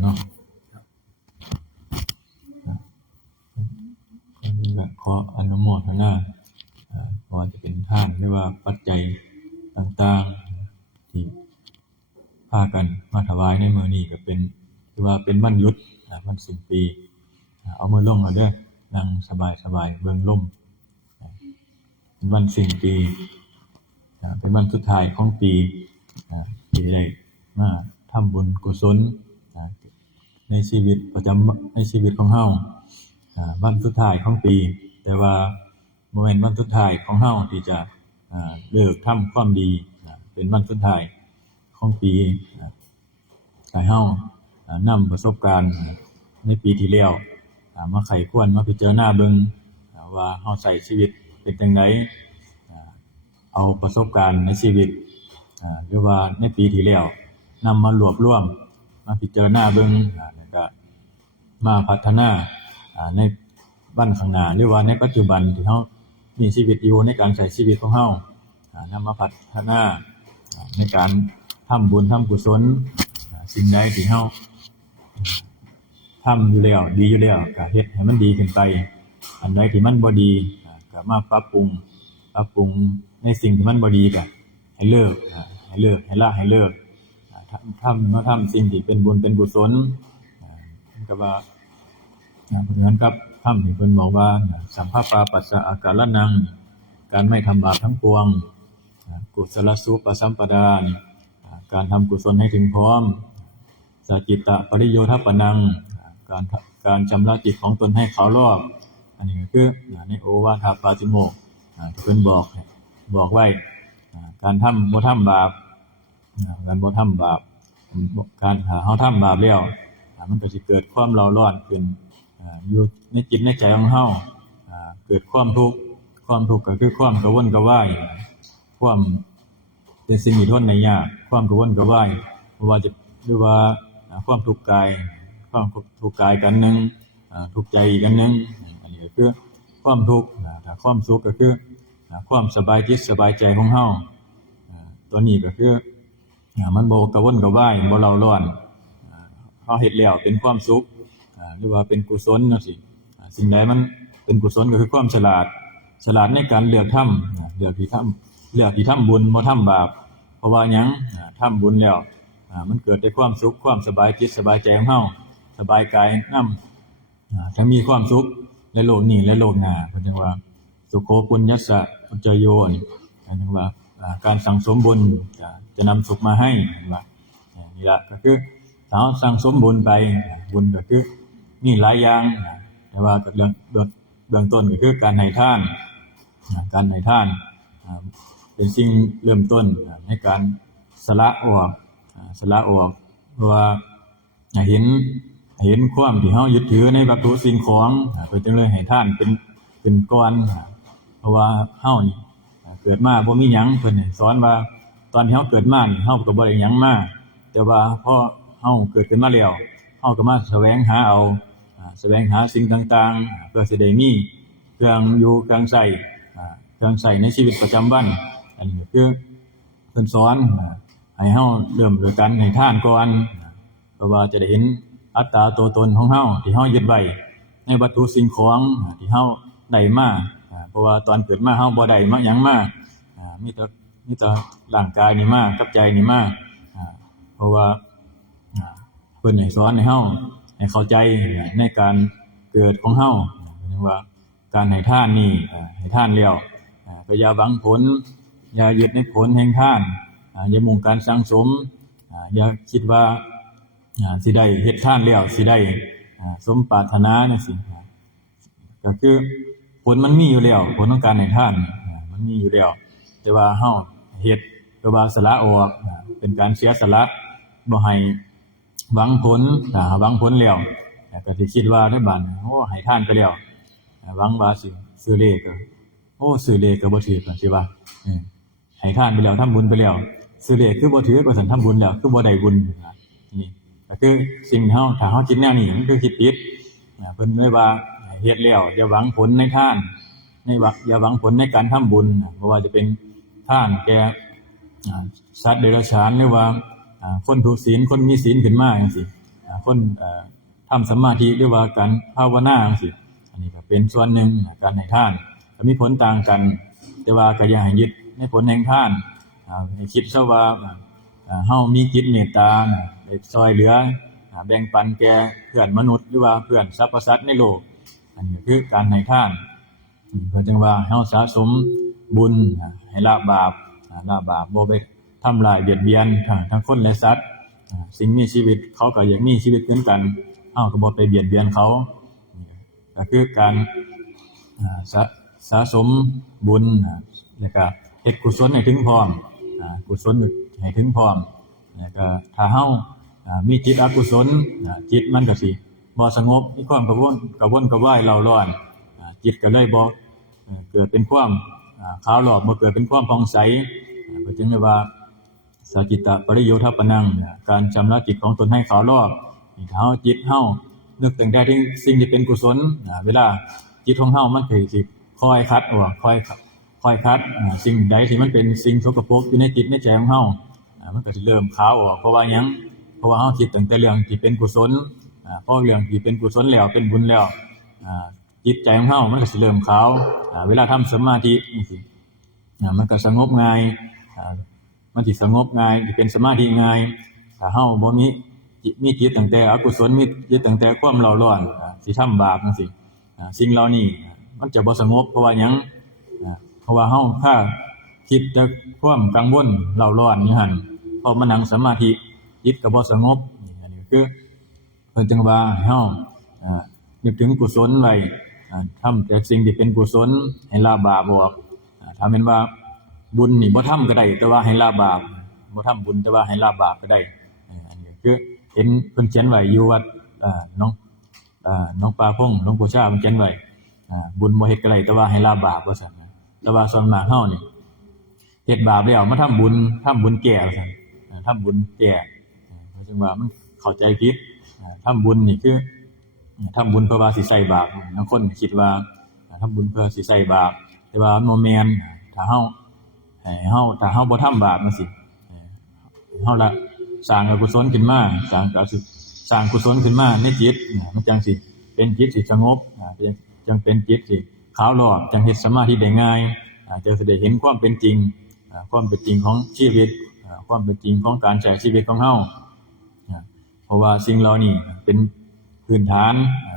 เนาะขออนุโมทนาเพราะจะเป็นทานหรือว่าปัจจัยต่างๆที่พากันมาถวายในมื้อนี้ก็เป็นคือว่าเป็นวันหยุดวันสิ้นปีเอามือลงแล้วเด้อนั่งสบายๆเบิ่งลมเป็นวันสิ้นปีเป็นวันสุดท้ายของปีที่ได้มาทำบุญกุศลในชีวิตประจำในชีวิตของเฮาวันสุดท้ายของปีแต่ว่าบ่แม่นวันสุดท้ายของเฮาที่จะเลิกทำความดีเป็นวันสุดท้ายของปีให้เฮานำประสบการณ์ในปีที่แล้วมาไขควรมาพิจารณาเบิ่งว่าเฮาใช้ชีวิตเป็นจังไดเอาประสบการณ์ในชีวิตหรือว่าในปีที่แล้วนำมารวบรวมมาพิจารณาเบิ่งแล้วก็มาพัฒนาในวันข้างหน้าหรือว่าในปัจจุบันที่เฮามีชีวิตอยู่ในการใช้ชีวิตของเฮานำมาพัฒนาในการทำบุญทำกุศลสิ่งใดที่เฮาทำอยู่แล้วดีอยู่แล้วก็เฮ็ดให้มันดีขึ้นไปอันใดที่มันบ่ดีก็มาปรับปรุงในสิ่งที่มันบ่ดีก็ให้เลิกให้ละให้เลิกทำสิ่งที่เป็นบุญเป็นกุศลก็ว่าเหมือนกับธรรมที่เพิ่นบอกว่าสัมภปาปัสสะอาการนังการไม่ทำบาปทั้งปวงกุศลสุปสัมปดาการทำกุศลให้ถึงพร้อมสัจจิตะปริโยทปนังการชำระจิตของตนให้ขาวรอบอันนี้ก็คือในโอวาทปาติโมกข์ที่เพิ่นบอกไว้การบ่ทำบาปการบ่ทำบาปการเฮาทำบาปแล้วมันก็สิเกิดความเร่าร้อนขึ้นอยู่ในจิตในใจของเฮาเกิดความทุกข์ก็คือความกระวนกระวายความเป็นสิ่งที่ทนได้ยากความกระวนกระวายบ่ว่าจะหรือว่าความทุกข์กายกันนึงทุกข์ใจอีกอันนึงอันนี้ก็คือความทุกข์ถ้าความสุขก็คือความสบายจิตสบายใจของเฮาตัวนี้ก็คือมันบ่กระวนกระวายบ่เร่าร้อนเฮาเฮ็ดแล้วเป็นความสุขหรือว่าเป็นกุศลจังซี่สิ่งใดมันเป็นกุศลก็คือความฉลาดในการเลือกทำเลือกที่ทำบุญบ่ทำบาปเพราะว่าหยังทำบุญแล้วมันเกิดได้ความสุขความสบายจิตสบายใจของเฮาสบายกายนำทั้งมีความสุขในโลกนี้และโลกหน้าเพิ่นเรียกว่าสุโขปุญญัสสะอุจจโยนี่หมายถึงว่าการสั่งสมบุญจะนำสุขมาให้ว่านี่ล่ะก็คือถ้าเราสั่งสมบุญไปบุญก็คือมีหลายอย่างแต่ว่าเรื่องต้นก็คือการให้ทานเป็นสิ่งเริ่มต้นในการสละออกเพราะว่าเห็นความที่เฮายึดถือในวัตถุสิ่งของเพิ่นจึงเลยให้ทานเป็นก่อนเพราะว่าเฮานี่เกิดมาบ่มีหยังเพิ่นสอนว่าตอนที่เฮาเกิดมานี่เฮาก็บ่ได้หยังมาแต่ว่าพอเฮาเกิดขึ้นมาแล้วเฮาก็มาแสวงหาสิ่งต่างๆเพื่อสิได้มีเครื่องอยู่เครื่องใช้ในชีวิตประจำวันอันนี้คือเพิ่นสอนให้เฮาเริ่มด้วยการให้ทานก่อนเพราะว่าจะได้เห็นอัตตาตัวตนของเฮาที่เฮายึดไว้ในวัตถุสิ่งของที่เฮาได้มาเพราะว่าตอนเกิดมาเฮาบ่ได้มาหยังมามีแต่ร่างกายนี่มากับใจนี่มาเพราะว่าเพิ่นให้สอนให้เฮาให้เข้าใจในการเกิดของเฮาหมายถึงว่าการให้ทานนี่ให้ทานแล้วก็อย่าหวังผลอย่ายึดในผลแห่งทานอย่ามุ่งการสังสมอย่าคิดว่าสิได้เฮ็ดทานแล้วสิได้สมปรารถนาจังซี่ก็คือผลมันมีอยู่แล้วผลของการให้ทานมันมีอยู่แล้วแต่ว่าเฮาเฮ็ดก็ว่าสละออกเป็นการเสียสละบ่ให้หวังผลหวังผลแล้วก็สิคิดว่าได้บัดโอ้ให้ทานไปแล้วหวังว่าสิซื้อเลขก็ซื้อเลขก็บ่ถูกจังซี่ว่าให้ทานไปแล้วทำบุญไปแล้วซื้อเลขคือบ่ถือว่าซั่นทำบุญแล้วคือบ่ได้บุญนี่ก็คือสิ่งเฮาถ้าเฮาคิดแนวนี้มันคือคิดผิดเพิ่นเลยว่าเฮ็ดแล้วอย่าหวังผลในทานอย่าหวังผลในการทำบุญเพราะว่าจะเป็นทานแก่สัตว์เดรัจฉานหรือว่าคนทุศีลคนมีศีลขึ้นมาจังซี่ คนทำสมาธิหรือว่าการภาวนาจังซี่อันนี้ก็เป็นส่วนหนึ่งการให้ทานก็มีผลต่างกันแต่ว่าก็อย่าให้ยึดในผลแห่งทานให้คิดซะว่าเฮามีจิตเมตตาได้ช่วยเหลือแบ่งปันแก่เพื่อนมนุษย์หรือว่าเพื่อนสรรพสัตว์ในโลกอันนี้คือการให้ทานเพื่อจังว่าเฮาสะสมบุญให้ละบาปบ่ไปทำลายเบียดเบียนทั้งคนและสัตว์สิ่งมีชีวิตเขาก็อยากมีชีวิตเหมือนกันเฮาก็บ่ไปเบียดเบียนเขาก็คือการสะสมบุญแล้วก็เฮ็ดกุศลให้ถึงพร้อมกุศลให้ถึงพร้อมแล้วก็ถ้าเฮามีจิตอกุศลจิตมันก็สิบ่สงบมีความกระวนกระวายเร่าร้อนจิตก็เลยบ่เกิดเป็นความขาวรอบบ่เกิดเป็นความผ่องใสก็จึงเรียกว่าสัจจิตปริโยทปนังการชำระจิตของตนให้ขาวรอบถ้าเฮาจิตเฮานึกถึงได้ถึงสิ่งที่เป็นกุศลเวลาจิตของเฮามันก็สิคอยคัดคอยคัดสิ่งใดที่มันเป็นสิ่งสกปรกอยู่ในจิตในใจของเฮามันก็สิเริ่มขาวออกเพราะว่าหยังเพราะว่าเฮาคิดตั้งแต่เรื่องที่เป็นกุศลพอเรื่องที่เป็นกุศลแล้วเป็นบุญแล้วจิตใจของเฮามันก็สิเริ่มขาวเวลาทำสมาธิจังซี่มันก็สงบง่ายมันสิสงบง่ายสิเป็นสมาธิง่ายถ้าเฮาบ่มีจิตตั้งแต่อกุศลมีจิตตั้งแต่ความเร่าร้อนสิทำบาปจังซี่สิ่งเหล่านี้มันจะบ่สงบเพราะว่าหยังเพราะว่าเฮาถ้าคิดแต่ความกังวลเร่าร้อนอยู่หั่นพอมานั่งสมาธิจิตก็บ่สงบอันนี้คือเพิ่นจึงว่าเฮานึกถึงกุศลไว้ทำแต่สิ่งที่เป็นกุศลให้ละบาปออกถ้าแม่นว่าบุญนี่บ่ทำก็ได้แต่ว่าให้ละบาปบ่ทำบุญแต่ว่าให้ละบาปก็ได้อันนี้คือเห็นเพิ่นเขียนไว้อยู่วัดน้องปลาพงหลวงปู่ชาเพิ่นเขียนไว้บุญบ่เฮ็ดก็ได้แต่ว่าให้ละบาปว่าซั่นแต่ว่าส่วนมากเฮานี่เฮ็ดบาปแล้วมาทำบุญแก่ว่าซั่นทำบุญแก่ซึ่งว่ามันเข้าใจผิดทำบุญนี่คือทำบุญเพื่อว่าสิใส่บาปบางคนคิดว่าทำบุญเพื่อสิใส่บาปแต่ว่าบ่แม่นถ้าเฮาบ่ทำบาปจังซี่เฮาละสร้างอกุศลขึ้นมาสร้างกุศลขึ้นมาในจิตมันจังสิเป็นจิตที่สงบจังเป็นจิตที่ขาวรอบจังเฮ็ดสมาธิได้ง่ายจังสิได้เห็นความเป็นจริงของชีวิตความเป็นจริงของการใช้ชีวิตของเฮาเพราะว่าสิ่งเหล่านี้เป็นพื้นฐาน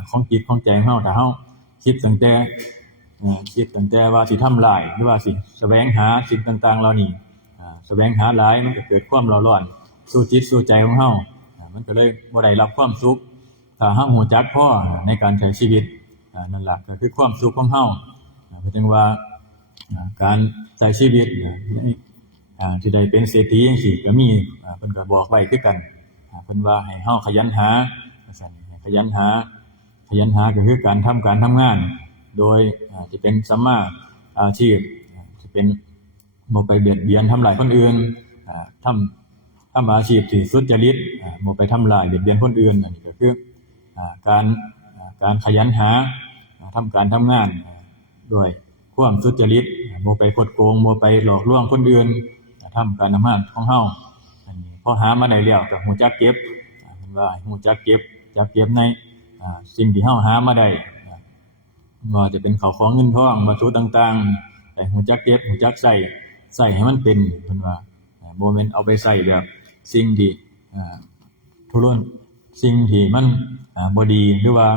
ของจิตของใจของเฮาถ้าเฮาคิดตั้งแต่ว่าสิทำลายหรือว่าสิแสวงหาสิ่งต่างๆเหล่านี้แสวงหาหลายมันก็เกิดความเร่าร้อนสู่จิตสู่ใจของเฮามันก็เลยบ่ได้รับความสุขถ้าเฮารู้จักพอในการใช้ชีวิตนั่นล่ะก็คือความสุขของเฮาก็จึงว่าการใช้ชีวิตที่ได้เป็นเศรษฐีจังซี่ก็มีเพิ่นก็บอกไว้คือกันเพิ่นว่าให้เฮาขยันหาว่าซั่นขยันหาก็คือการทำงานโดยจะเป็นสัมมาอาชีพจะเป็นบ่ไปเบียดเบียนทำลายคนอื่นทำอาชีพที่สุจริตบ่ไปทำลายเบียดเบียนคนอื่นอันนี้ก็คือการขยันหาทำงานด้วยความสุจริตบ่ไปคดโกงบ่ไปหลอกลวงคนอื่นทำการทำงานของเฮาอันนี้พอหามาได้แล้วก็รู้จักเก็บเพิ่นว่ารู้จักเก็บในสิ่งที่เฮาหามาได้ว่าจะเป็นข้าวของเงินทองวัตถุต่างๆแต่รู้จักเก็บรู้จักใส่ให้มันเป็นเพิ่นว่าบ่แม่นเอาไปใส่แบบสิ่งที่ทุรนสิ่งที่มันบ่ดีหรือว่า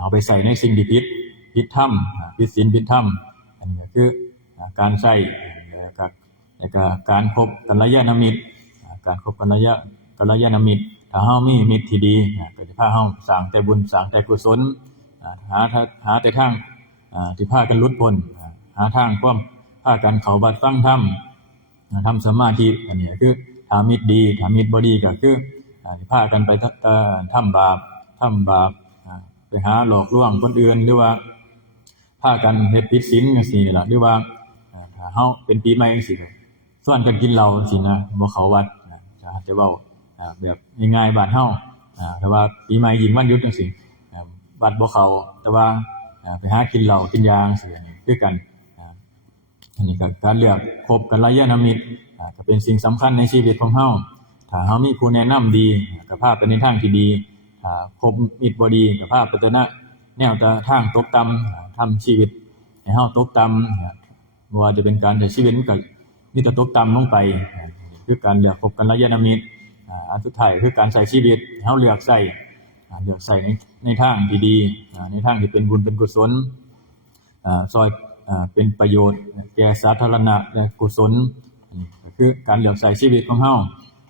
เอาไปใส่ในสิ่งที่ผิดธรรมผิดศีลผิดธรรมอันนี้ก็คือการใส่แล้วก็การคบกัลยาณมิตรการคบกัลยาณมิตรถ้าเฮามีมิตรที่ดีก็จะพาเฮาสร้างแต่บุญสร้างแต่กุศลหาแต่ทางที่พากันหลุดพ้นหาทางความพากันเข้าวัดฟังธรรมทำสมาธิอันนี้คือถ้ามิตรดีถ้ามิตรบ่ดีก็คือพากันไปทำบาปไปหาหลอกลวงคนอื่นหรือว่าพากันเฮ็ดผิดศีลจังซี่ล่ะหรือว่าถ้าเฮาเป็นปีใหม่จังซี่ส่วนกันกินเหล้าจังซี่นะบ่เข้าวัดจะเว้าแบบง่ายๆบ้านเฮาแต่ว่าปีใหม่ยิ่งวันหยุดจังซี่วัดบ่เข้าแต่ว่าไปหากินเหล้ากินยาจังซี่คือกันอันนี้ก็การเลือกคบกัลยาณมิตรก็เป็นสิ่งสำคัญในชีวิตของเฮาถ้ ถ้าเฮามีผู้แนะนำดีก็พาไปในทางที่ดีถ้าคบมิตรบ่ดีก็พาไปแต่แนวแต่ทางตกต่ำทำชีวิตให้เฮาตกต่ำบ่ว่าจะเป็นการใช้ชีวิตมันก็มีแต่ตกต่ำลงไปคือการเลือกคบกัลยาณมิตรอันสุดท้ายคือการใช้ชีวิตเฮาเลือกใช้ในทางที่ดีในทางที่เป็นบุญเป็นกุศลซอยเป็นประโยชน์แก่สาธารณะและกุศลก็คือการเลือกใช้ชีวิตของเฮา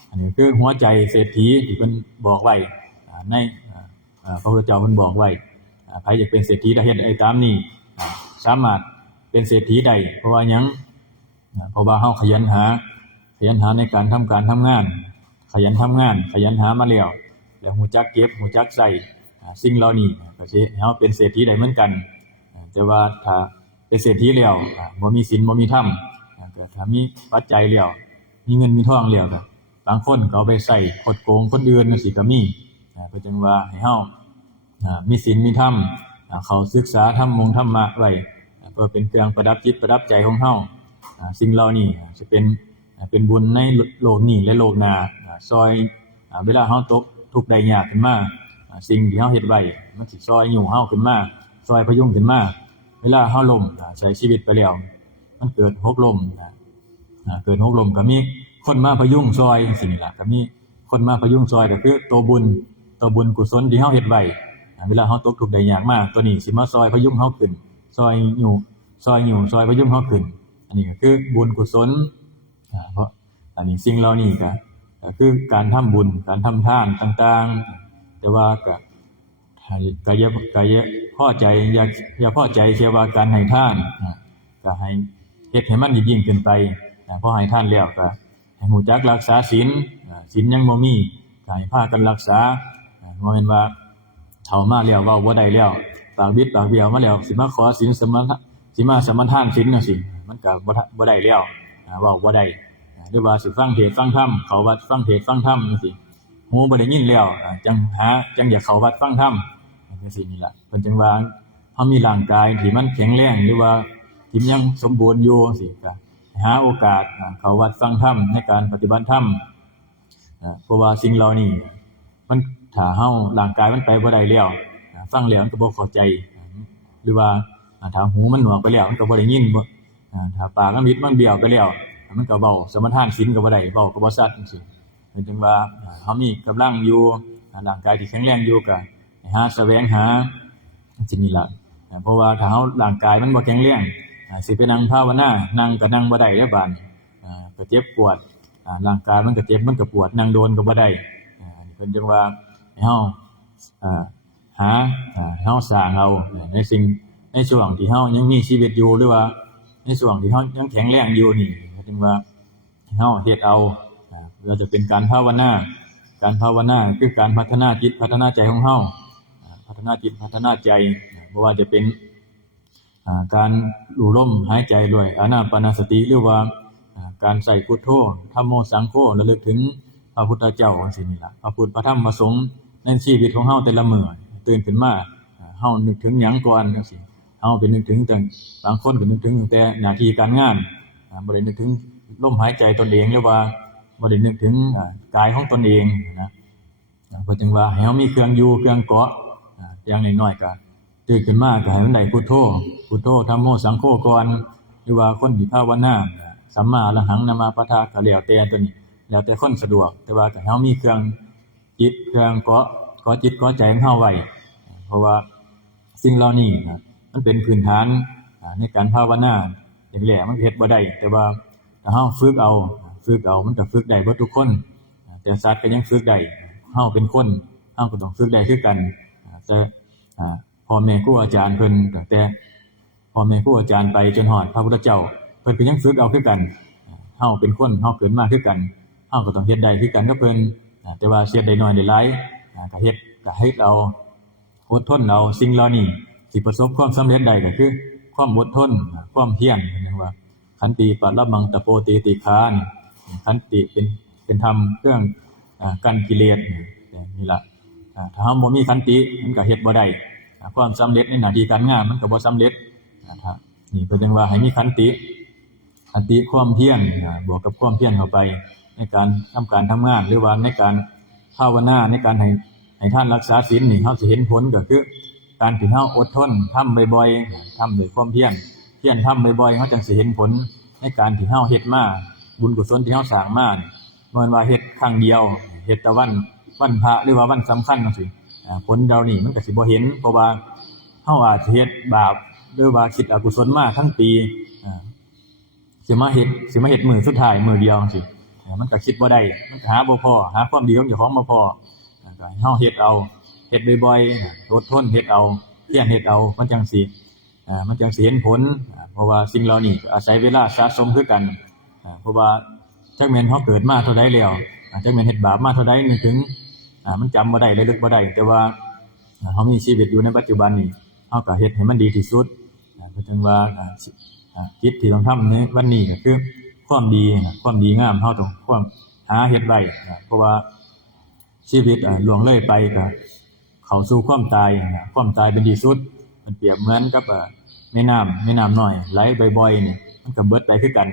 อันนี้คือหัวใจเศรษฐีที่เพิ่นบอกไว้ในพระพุทธเจ้าเพิ่นบอกไว้ใครอยากเป็นเศรษฐีได้เฮ็ดไอ้ตามนี้สามารถเป็นเศรษฐีได้เพราะว่าหยังเพราะว่าเฮาขยันหาในการทำงานขยันทำงานขยันหามาแล้วฮู้จักเก็บฮู้จักใช้สิ่งเหล่านี้ก็สิให้เฮาเป็นเศรษฐีได้เหมือนกันแต่ว่าถ้าเป็นเศรษฐีแล้วบ่มีศีลบ่มีธรรมก็ถ้ามีปัจจัยแล้วมีเงินมีทองแล้วก็บางคนก็เอาไปใช้คดโกงคนอื่นจังซี่ก็มีเพิ่นจึงว่าให้เฮามีศีลมีธรรมเข้าศึกษาธรรมะไว้เพื่อเป็นเครื่องประดับจิตประดับใจของเฮาสิ่งเหล่านี้จะเป็นบุญในโลกนี้และโลกหน้าซอยเวลาเฮาตกทุกข์ได้ยากขึ้นมาสิ่งที่เฮาเฮ็ดไว้มันสิซอยอยู่เฮาขึ้นมาซอยพยุงขึ้นมาเวลาเฮาล้มใช้ชีวิตไปแล้วมันเกิดหกล้มก็มีคนมาพยุงซอยจังซี่นี่ล่ะก็มีคนมาพยุงซอยก็คือตัวบุญกุศลที่เฮาเฮ็ดไว้เวลาเฮาตกทุกข์ได้ยากมาตัวนี้สิมาซอยพยุงเฮาขึ้นซอยพยุงเฮาขึ้นอันนี้ก็คือบุญกุศลเพราะอันนี้สิ่งเหล่านี้ก็คือการทำบุญการทำทานต่างๆแต่ว่าก็อย่าพอใจอย่าพอใจเสียว่าการให้ทานก็ให้เฮ็ดให้มันยิ่งขึ้นไปพอให้ทานแล้วก็ให้รู้จักรักษาศีลยังบ่มีก็ให้พากันรักษาบ่แม่นว่าเฒ่ามาแล้วเว้าบ่ได้แล้วปากบิดปากเบี้ยวมาแล้วสิมาขอศีลสมาทานศีลจังซี่มันก็บ่ได้แล้วเว้าบ่ได้หรือว่าสิฟังเทศน์ฟังธรรมเข้าวัดฟังเทศน์ฟังธรรมจังซี่หูบ่ได้ยินแล้วจังอยากเข้าวัดฟังธรรมจังซี่นี่ล่ะเพิ่นจึงว่าเฮามีร่างกายที่มันแข็งแรงหรือว่าที่ยังสมบูรณ์อยู่จังซี่ก็หาโอกาสเข้าวัดฟังธรรมในการปฏิบัติธรรมเพราะว่าสิ่งเหล่านี้มันถ้าเฮาร่างกายมันไปบ่ได้แล้วฟังแล้วมันก็บ่เข้าใจหรือว่าถ้าหูมันหนวกไปแล้วมันก็บ่ได้ยินถ้าปากมันบิดมันเบี้ยวไปแล้วมันก็เว้าสมทานศีลก็บ่ได้เว้าก็บ่ชัดจังซี่เพิ่นจึงว่าเฮามีกำลังอยู่ร่างกายที่แข็งแรงอยู่ก็หาแสวงหาสิ่งนี้ล่ะเพราะว่าถ้าเฮาร่างกายมันบ่แข็งแรงสิไปนั่งภาวนานั่งก็นั่งบ่ได้เด้อบาดนี้ก็เจ็บปวดร่างกายมันก็เจ็บมันก็ปวดนั่งโดนก็บ่ได้เพิ่นจึงว่าให้เฮาให้เฮาสร้างเอาในช่วงที่เฮายังมีชีวิตอยู่หรือว่าในช่วงที่เฮายังแข็งแรงอยู่นี่จึงว่าเฮาเฮ็ดเอาเราจะเป็นการภาวนาคือการพัฒนาจิตพัฒนาใจของเฮาพัฒนาจิตพัฒนาใจบ่ว่าจะเป็นการดูลมหายใจด้วยอานาปานสติหรือว่าการใส่พุทโธธัมโมสังโฆระลึกถึงพระพุทธเจ้าจังซี่นี่ล่ะพระพุทธพระธรรมพระสงฆ์ในชีวิตของเฮาแต่ละมื้อตื่นขึ้นมาเฮานึกถึงหยังก่อนจังซี่เฮาเป็นนึกถึงแต่บางคนก็นึกถึงแต่หน้าที่การงานบ่ได้นึกถึงลมหายใจตนเองหรือว่าบ่ได้นึกถึงกายของตนเองนะเพิ่นจึงว่าให้เฮามีเครื่องอยู่เครื่องเกาะอย่างน้อยๆก็ตื่นขึ้นมาก็ให้มันได้พุทโธธัมโมสังโฆก่อนหรือว่าคนที่ภาวนาสัมมาอรหังนามาปะทะก็แล้วแต่ตัวนี้แล้วแต่คนสะดวกแต่ว่าก็ให้เฮามีเครื่องจิตเครื่องเกาะจิตเกาะใจของเฮาไว้เพราะว่าสิ่งเหล่านี้มันเป็นพื้นฐานในการภาวนาอย่างแรกมันเฮ็ดบ่ได้แต่ว่าถ้าเฮาฝึกเอามันก็ฝึกได้เบิดทุกคนแต่สัตว์ก็ยังฝึกได้เฮาเป็นคนเฮาก็ต้องฝึกได้คือกันแต่พ่อแม่ครูอาจารย์เพิ่นตั้งแต่พ่อแม่ครูอาจารย์ไปจนฮอดพระพุทธเจ้าเพิ่นก็ยังฝึกเอาคือกันเฮาเป็นคนเฮาเกิดมาคือกันเฮาก็ต้องเฮ็ดได้คือกันกับเพิ่นแต่ว่าเฮ็ดได้น้อยได้หลายก็เฮ็ดเอาอดทนเอาสิ่งเหล่านี้สิประสบความสำเร็จได้ก็คือความอดทนความเพียรเรียกว่าขันติปะละมังตะโปเตติฆาขันติเป็นธรรมเครื่องกั้นกิเลสนี่ล่ะถ้าเฮาบ่มีขันติมันก็เฮ็ดบ่ได้ความสำเร็จในหน้าที่การงานมันก็บ่สำเร็จนะครับนี่เพิ่นว่าให้มีขันติความเพียรบวกกับความเพียรเข้าไป ในการทำการทำงานหรือว่าในการภาวนาในการให้ท่านรักษาศีลนี่เฮาสิเห็นผลก็คือการที่เฮาอดทนทำบ่อยๆทำด้วยความเพียรทำบ่อยๆเฮาจังสิเห็นผลในการที่เฮาเฮ็ดมาบุญกุศลที่เฮาสร้างมาบ่แม่นว่าเฮ็ดครั้งเดียวเฮ็ดแต่วันพระหรือว่าวันสำคัญจังซี่ผลเหล่านี้มันก็สิบ่เห็นเพราะว่าเฮาอาจสิเฮ็ดบาปหรือว่าคิดอกุศลมาทั้งปีสิมาเฮ็ดมื้อสุดท้ายมื้อเดียวจังซี่มันก็คิดบ่ได้มันก็หาบ่พอหาความดีของเจ้าของบ่พอก็ให้เฮาเฮ็ดเอาเฮ็ดบ่อยๆอดทนเฮ็ดเอาเพียรเฮ็ดเอามันจังสิเห็นผลเพราะว่าสิ่งเหล่านี้อาศัยเวลาสะสมคือกันเพราะว่าจักแม่นเฮาเกิดมาเท่าใดแล้วจักแม่นเฮ็ดบาปมาเท่าใดนึกถึงมันจำบ่ได้ระลึกบ่ได้แต่ว่าเฮามีชีวิตอยู่ในปัจจุบันนี้เฮาก็เฮ็ดให้มันดีที่สุดก็จังว่ากิจที่ต้องทำในวันนี้ก็คือความดีงามเฮาต้องความหาเฮ็ดไว้เพราะว่าชีวิตล่วงเลยไปก็เข้าสู่ความตายเป็นที่สุดมันเปรียบเหมือนกับแม่น้ำน้อยไหลบ่อยๆนี่มันก็เบิดไปคือกัน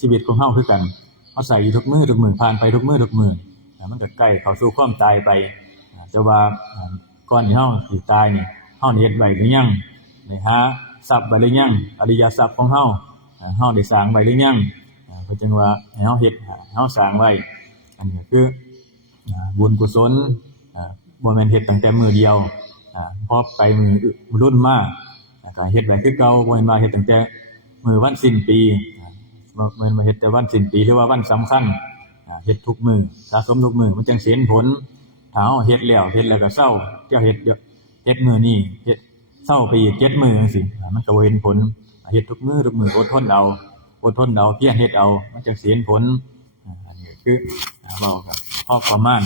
ชีวิตของเฮาคือกันเฮาใส่อยู่ทุกมื้อผ่านไปทุกมื้อมันก็ใกล้เข้าสู่ความตายไปแต่ว่าก่อนที่เฮาสิตายนี่เฮาเฮ็ดไว้หรือยังได้หาทรัพย์ไว้หรือยังอริยทรัพย์ของเฮาได้สร้างไว้หรือยังก็จึงว่าให้เฮาเฮ็ดเฮาสร้างไว้อันนี้คือบุญกุศลบ่แม่นเฮ็ดตั้งแต่มื้อเดียวพอไปมื้อรุ่นมาก็เฮ็ดไว้คือเก่าบ่แม่นว่าเฮ็ดตั้งแต่มื้อวันสิ้นปีบ่แม่นว่าเฮ็ดแต่วันสิ้นปีหรือว่าวันสำคัญเฮ็ดทุกมื้อสะสมทุกมื้อมันจังสิเห็นผลถ้าเฮาเฮ็ดแล้วก็เซาเจ้าเฮ็ดมื้อนี้เฮ็ดเซาไปอีก7มื้อจังซี่มันก็บ่เห็นผลเฮ็ดทุกมื้ออดทนเอาเพียรเฮ็ดเอามันจังสิเห็นผลอันนี้คือเว้ากับพอประมาณ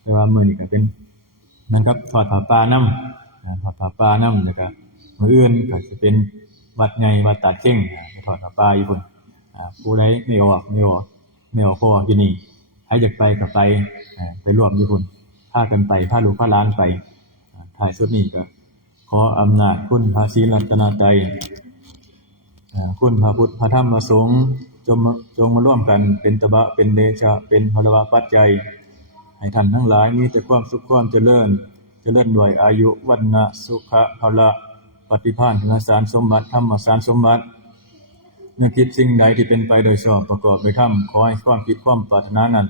แต่ว่ามื้อนี้ก็เป็นนั่นครับทอดผ้าป่านำแล้วก็มื้ออื่นก็สิเป็นวัดใหญ่วัดตาดเข่งไปทอดผ้าป่าอยู่พุ่นผู้ใดไม่ออกพออยู่นี่ใครอยากไปก็ไปร่วมอยู่พุ่นพากันไปพาลูกพาหลานไปท้ายสุดนี้ก็ขออำนาจคุณพระศรีรัตนตรัยคุณพระพุทธพระธรรมพระสงฆ์จงมาร่วมกันเป็นตบะเป็นเดชะเป็นพลวะปัจจัยให้ท่านทั้งหลายมีแต่ความสุขความเจริญด้วยอายุวันนะสุขะพละปฏิภาณธนสารสมบัติธรรมสารสมบัติเมื่อคิดสิ่งใดที่เป็นไปโดยชอบประกอบด้วยธรรมขอให้ความคิดความปรารถนานั้น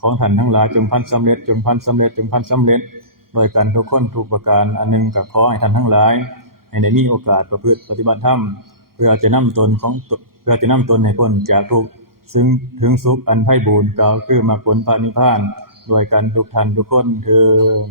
ของท่านทั้งหลายจงพันสำเร็จโดยกันทุกคนทุกประการอันหนึ่งก็ขอให้ท่านทั้งหลายให้ได้มีโอกาสประพฤติปฏิบัติธรรมเพื่อจะนำตนให้พ้นจากทุกข์ซึ่งถึงสุขอันไพบูรย์กล่าวคือมรรคผลพระนิพพานด้วยกันทุกท่านทุกคนเทอญ